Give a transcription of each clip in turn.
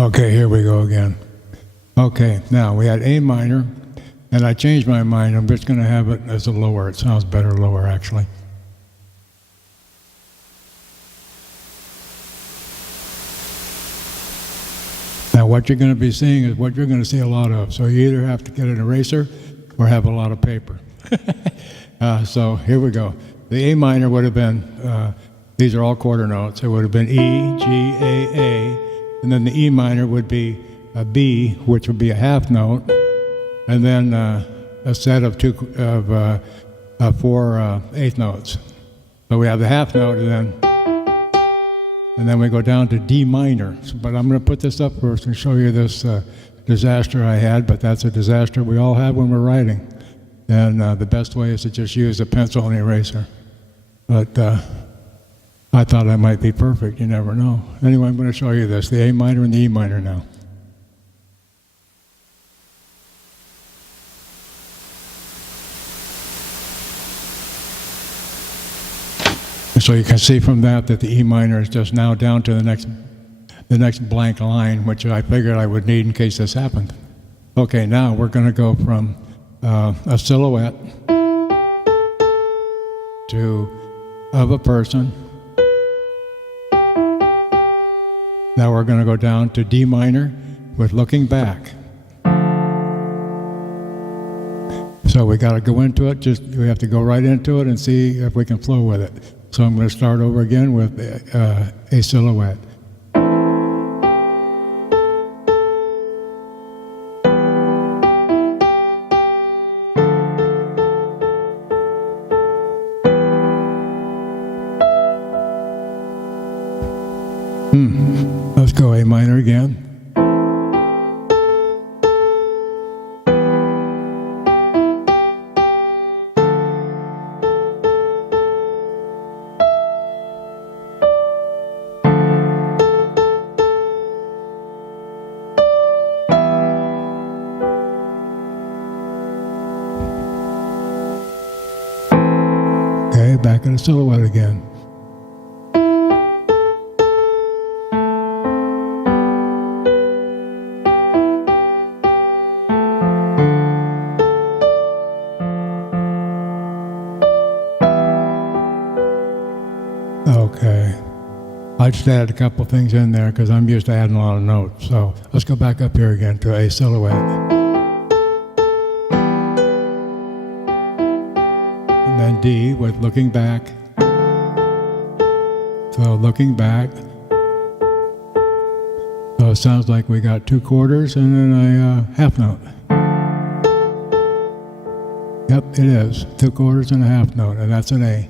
Okay, here we go again. Okay, now we had A minor, and I changed my mind. I'm just going to have it as a lower. It sounds better lower, actually. Now, what you're going to be seeing is what you're going to see a lot of. So you either have to get an eraser or have a lot of paper. So here we go. The A minor would have been, these are all quarter notes. It would have been E, G, A, and then the E minor would be a B, which would be a half note, and then a set of four eighth notes. So we have the half note, and then we go down to D minor. But I'm going to put this up first and show you this disaster I had, but that's a disaster we all have when we're writing. And the best way is to just use a pencil and eraser. But I thought I might be perfect, you never know. Anyway, I'm going to show you this, the A minor and the E minor now. So you can see from that the E minor is just now down to the next blank line, which I figured I would need in case this happened. Okay, now we're going to go from a silhouette of a person. Now we're going to go down to D minor with looking back. So we got to go into it, we have to go right into it and see if we can flow with it. So I'm going to start over again with a silhouette. Let's go A minor again. Okay, back in a silhouette again. Okay. I just added a couple things in there because I'm used to adding a lot of notes. So let's go back up here again to a silhouette. And then D with looking back. So looking back. So it sounds like we got 2 quarters and then a half note. Yep, it is. 2 quarters and a half note, and that's an A.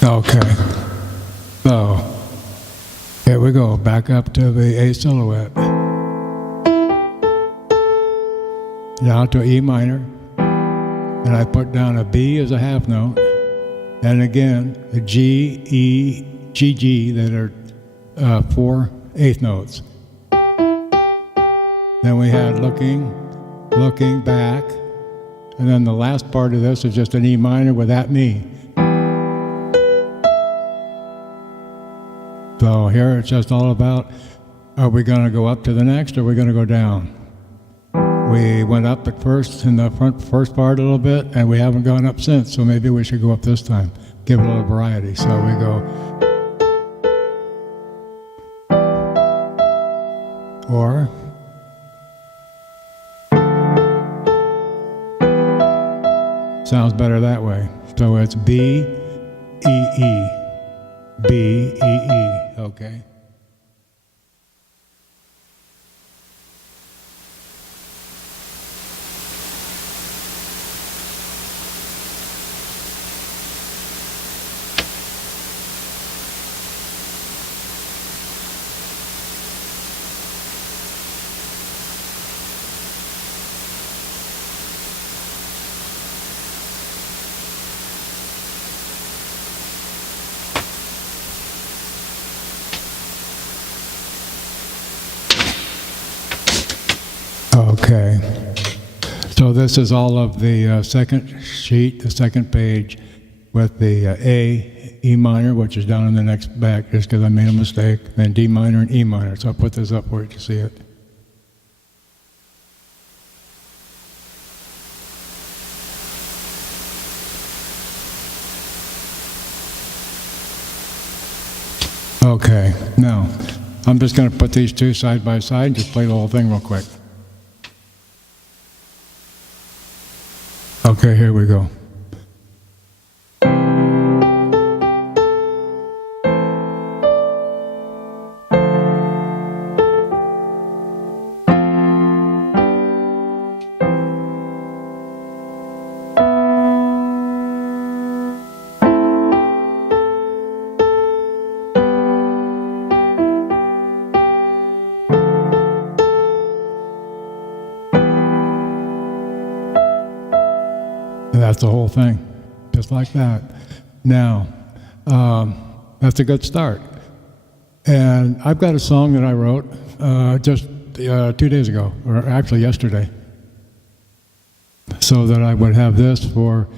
Okay, so here we go, back up to the A silhouette. Now to E minor, and I put down a B as a half note, and again a G, E, G, G that are 4 eighth notes. Then we had looking back, and then the last part of this is just an E minor with that me. So here it's just all about, are we going to go up to the next or are we going to go down? We went up at first in the first part a little bit and we haven't gone up since, so maybe we should go up this time. Give it a little variety. So we go, or, sounds better that way. So it's B, E, E. B, E, E, okay. Okay. So this is all of the second sheet, the second page, with the A, E minor, which is down in the next back, just because I made a mistake, then D minor and E minor. So I'll put this up where you can see it. Okay, now, I'm just going to put these two side by side and just play the whole thing real quick. Okay, here we go. That's the whole thing, just like that. Now, that's a good start. And I've got a song that I wrote just 2 days ago, or actually yesterday, so that I would have this for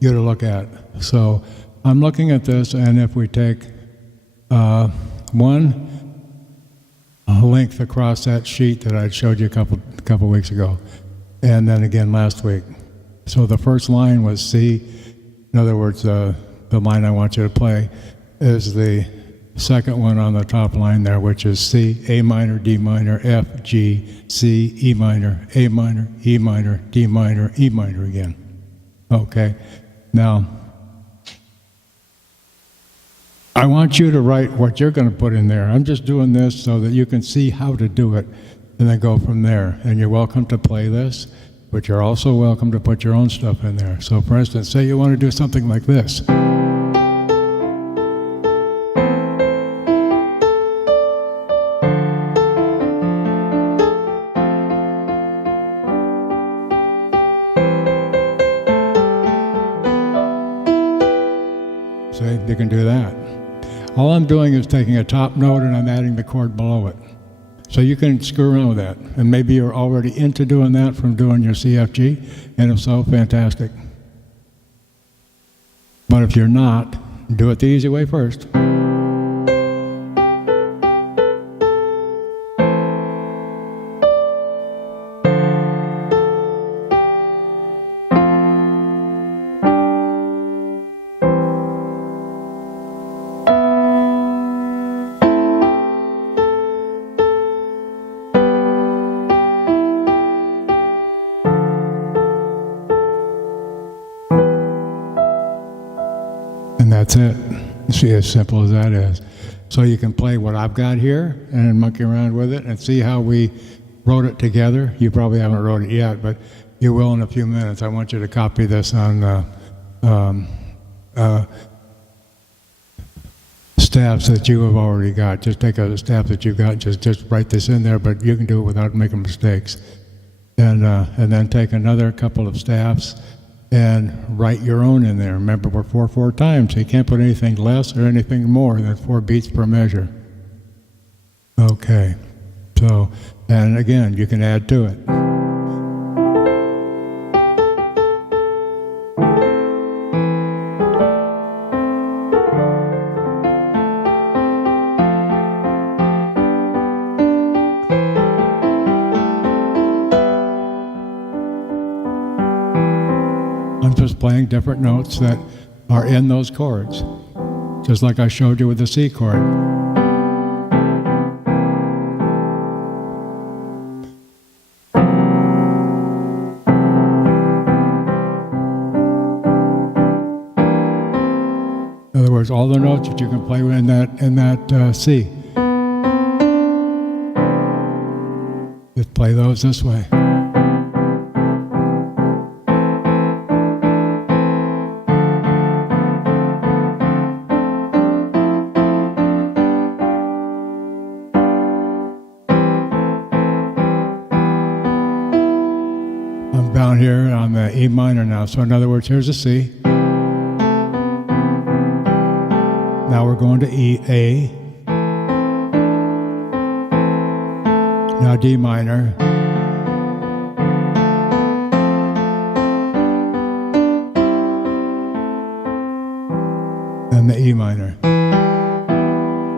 you to look at. So I'm looking at this, and if we take one length across that sheet that I showed you a couple weeks ago, and then again last week. So the first line was C. In other words, the line I want you to play is the second one on the top line there, which is C, A minor, D minor, F, G, C, E minor, A minor, E minor, D minor, E minor again. Okay. Now, I want you to write what you're going to put in there. I'm just doing this so that you can see how to do it and then go from there. And you're welcome to play this, but you're also welcome to put your own stuff in there. So for instance, say you want to do something like this. See, you can do that. All I'm doing is taking a top note and I'm adding the chord below it. So you can screw around with that. And maybe you're already into doing that from doing your CFG, and if so, fantastic. But if you're not, do it the easy way first. And that's it. See, as simple as that is. So you can play what I've got here and monkey around with it and see how we wrote it together. You probably haven't wrote it yet, but you will in a few minutes. I want you to copy this on staffs that you have already got. Just take a staff that you've got, just write this in there, but you can do it without making mistakes. And then take another couple of staffs and write your own in there. Remember, we're 4/4 time, so you can't put anything less or anything more than 4 beats per measure. Okay, so, and again, you can add to it. I'm just playing different notes that are in those chords, just like I showed you with the C chord. In other words, all the notes that you can play in that C. Just play those this way. I'm down here on the E minor now. So in other words, here's a C. Now we're going to E, A. Now D minor. E minor.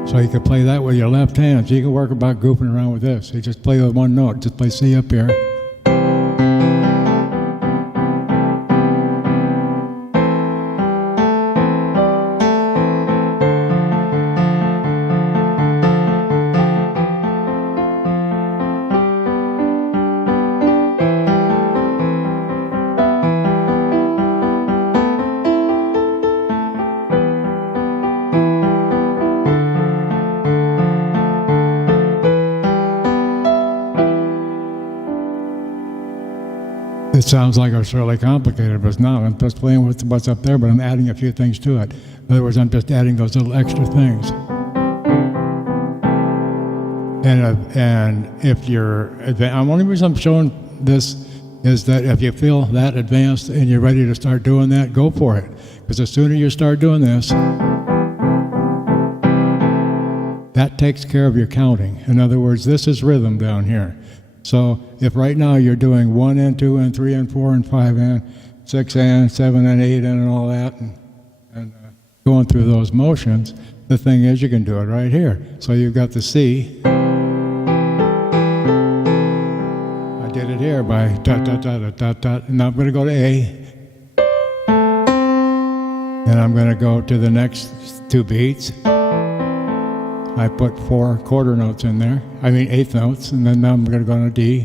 So you can play that with your left hand. So you can work about goofing around with this. You just play with one note. Just play C up here. It sounds like it's really complicated, but it's not. I'm just playing with what's up there, but I'm adding a few things to it. In other words, I'm just adding those little extra things. And if you're, the only reason I'm showing this is that if you feel that advanced and you're ready to start doing that, go for it. Because the sooner you start doing this, that takes care of your counting. In other words, this is rhythm down here. So if right now you're doing 1 and 2 and 3 and 4 and 5 and 6 and 7 and 8 and all that, and going through those motions, the thing is you can do it right here. So you've got the C. I did it here by dot, dot, dot, dot, dot, dot. Now I'm going to go to A. Then I'm going to go to the next 2 beats. I put 4 quarter notes in there, I mean 8th notes, and then now I'm going to go to D.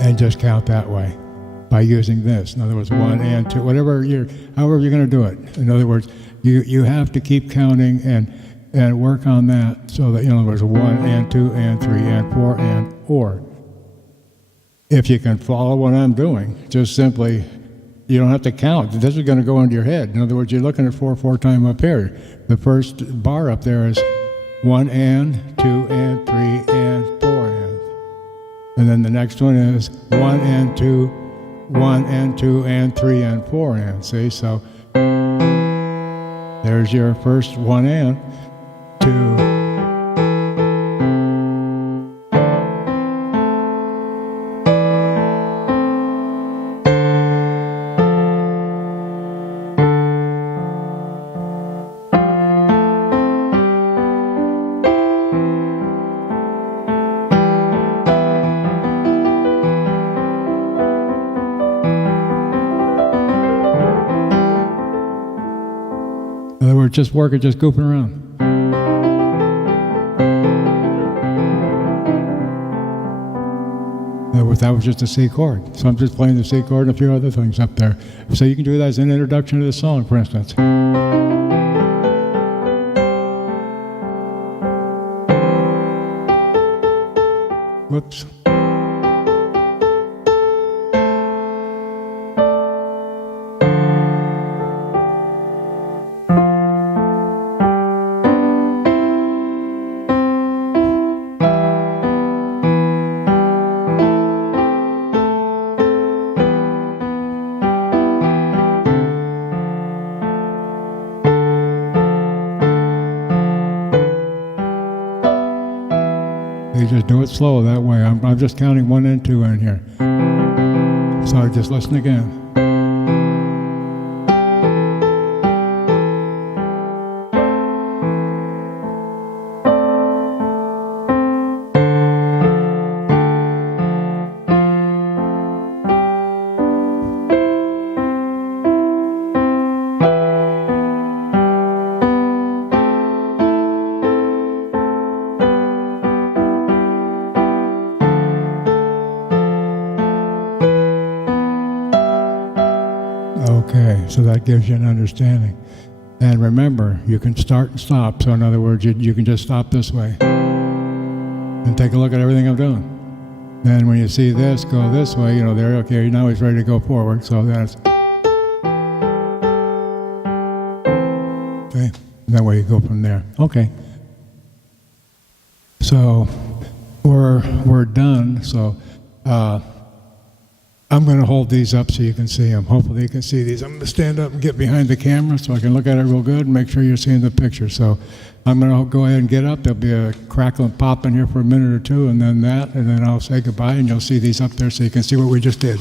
And just count that way. By using this, in other words, 1 and 2, however you're going to do it. In other words, you have to keep counting and work on that so that, in other words, 1 and 2 and 3 and 4 and or. If you can follow what I'm doing, just simply, you don't have to count. This is going to go into your head. In other words, you're looking at 4 time up here. The first bar up there is 1 and 2 and 3 and 4 and then the next one is 1 and 2. 1 and 2 and 3 and 4 and, see, so there's your first 1 and 2. In other words, just working, just goofing around. That was just a C chord. So I'm just playing the C chord and a few other things up there. So you can do that as an introduction to the song, for instance. Whoops. You just do it slow that way. I'm just counting 1 and 2 in here. So just listen again. Okay, so that gives you an understanding. And remember, you can start and stop. So in other words, you can just stop this way and take a look at everything I'm doing. Then when you see this go this way, there, okay, now he's ready to go forward. So that's, okay, that way you go from there. Okay. So we're done. So I'm going to hold these up so you can see them. Hopefully you can see these. I'm going to stand up and get behind the camera so I can look at it real good and make sure you're seeing the picture. So I'm going to go ahead and get up. There'll be a crackle and pop in here for a minute or two, and then that, and then I'll say goodbye, and you'll see these up there so you can see what we just did.